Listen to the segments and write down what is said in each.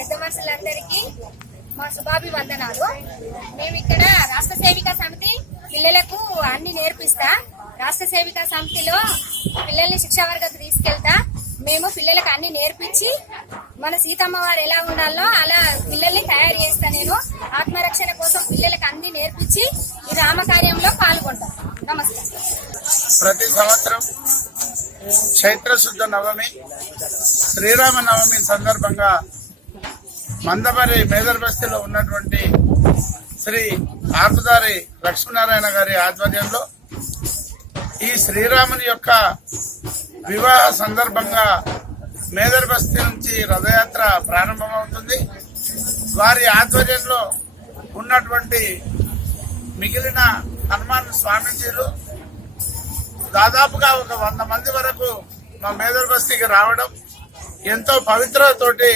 పెద్ద మనుషులందరికీ మా శుభాభివందనాలు. మేము ఇక్కడ రాష్ట్ర సేవికా సమితి పిల్లలకు అన్ని నేర్పిస్తా. రాష్ట్ర సేవికా సమితిలో పిల్లల్ని శిక్షా వర్గకు తీసుకెళ్తా. మేము పిల్లలకు అన్ని నేర్పించి మన సీతమ్మ వారు ఎలా ఉండాలో అలా పిల్లల్ని తయారు చేస్తా నేను. ఆత్మరక్షణ కోసం పిల్లలకు అన్ని నేర్పించి ఈ రామకార్యంలో పాల్గొంటాం. నమస్కారం. ప్రతి సంవత్సరం చైత్రశుద్ధ నవమి శ్రీరామ నవమి సందర్భంగా మందమరి మేదర్ బస్తీలో ఉన్నటువంటి శ్రీ ఆర్పుదారి లక్ష్మీనారాయణ గారి ఆధ్వర్యంలో ఈ శ్రీరాముని యొక్క వివాహ సందర్భంగా మేదర్ బస్తీ నుంచి రథయాత్ర ప్రారంభమవుతుంది. వారి ఆధ్వర్యంలో ఉన్నటువంటి మిగిలిన హనుమాన్ స్వామీజీలు దాదాపుగా ఒక వంద మంది వరకు మా మేదర్ బస్తీకి రావడం ఎంతో పవిత్రతోటి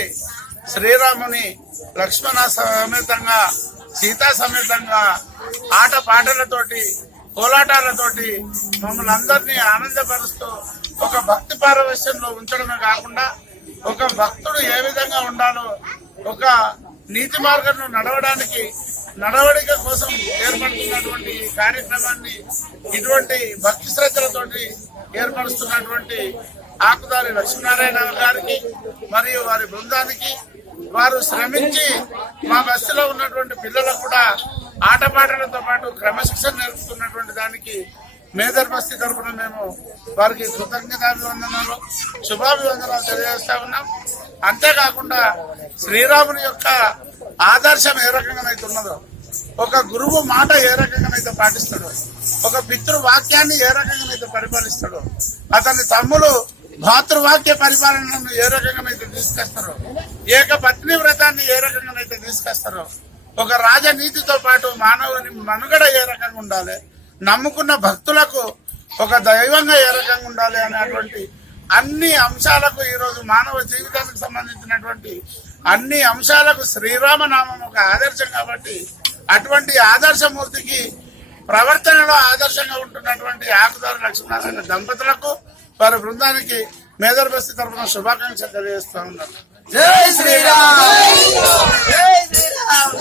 శ్రీరాముని లక్ష్మణ సమేతంగా సీతా సమేతంగా ఆట పాటలతోటి కోలాటాలతోటి మమ్మల్ని అందరినీ ఆనందపరుస్తూ ఒక భక్తి పారవశ్యంలో ఉంచడమే కాకుండా ఒక భక్తుడు ఏ విధంగా ఉండాలో ఒక నీతి మార్గంలో నడవడానికి నడవడిక కోసం ఏర్పడుతున్నటువంటి కార్యక్రమాన్ని ఇటువంటి భక్తి శ్రద్ధలతోటి ఏర్పరుస్తున్నటువంటి ఆకుదారి లక్ష్మీనారాయణ గారికి మరియు వారి బృందానికి వారు శ్రమించి మా బస్సులో ఉన్నటువంటి పిల్లలకు కూడా ఆటపాటలతో పాటు క్రమశిక్షణ నేర్పుతున్నటువంటి దానికి మేదర్ బస్తీ తరఫున మేము వారికి కృతజ్ఞతాభివందనాలు శుభాభివందనాలు తెలియజేస్తా ఉన్నాం. అంతేకాకుండా శ్రీరాముని యొక్క ఆదర్శం ఏ రకంగానైతే ఉన్నదో ఒక గురువు మాట ఏ రకంగానైతే పాటిస్తాడో ఒక పితృ వాక్యాన్ని ఏ రకంగానైతే పరిపాలిస్తాడో అతని తమ్ముడు భాతృవాక్య పరిపాలనను ఏ రకంగా అయితే తీసుకొస్తారో ఏక పత్ని వ్రతాన్ని ఏ రకంగా అయితే తీసుకొస్తారో ఒక రాజనీతితో పాటు మానవుని మనుగడ ఏ రకంగా ఉండాలి నమ్ముకున్న భక్తులకు ఒక దైవంగా ఏ రకంగా ఉండాలి అనేటువంటి అన్ని అంశాలకు ఈరోజు మానవ జీవితానికి సంబంధించినటువంటి అన్ని అంశాలకు శ్రీరామనామం ఒక ఆదర్శం కాబట్టి అటువంటి ఆదర్శమూర్తికి ప్రవర్తనలో ఆదర్శంగా ఉంటున్నటువంటి ఆకుదారు లక్ష్మీనారాయణ దంపతులకు వారి బృందానికి మేదర్ బస్తీ తరఫున శుభాకాంక్షలు తెలియజేస్తా ఉన్నారు జై శ్రీరామ్. జై శ్రీరామ్.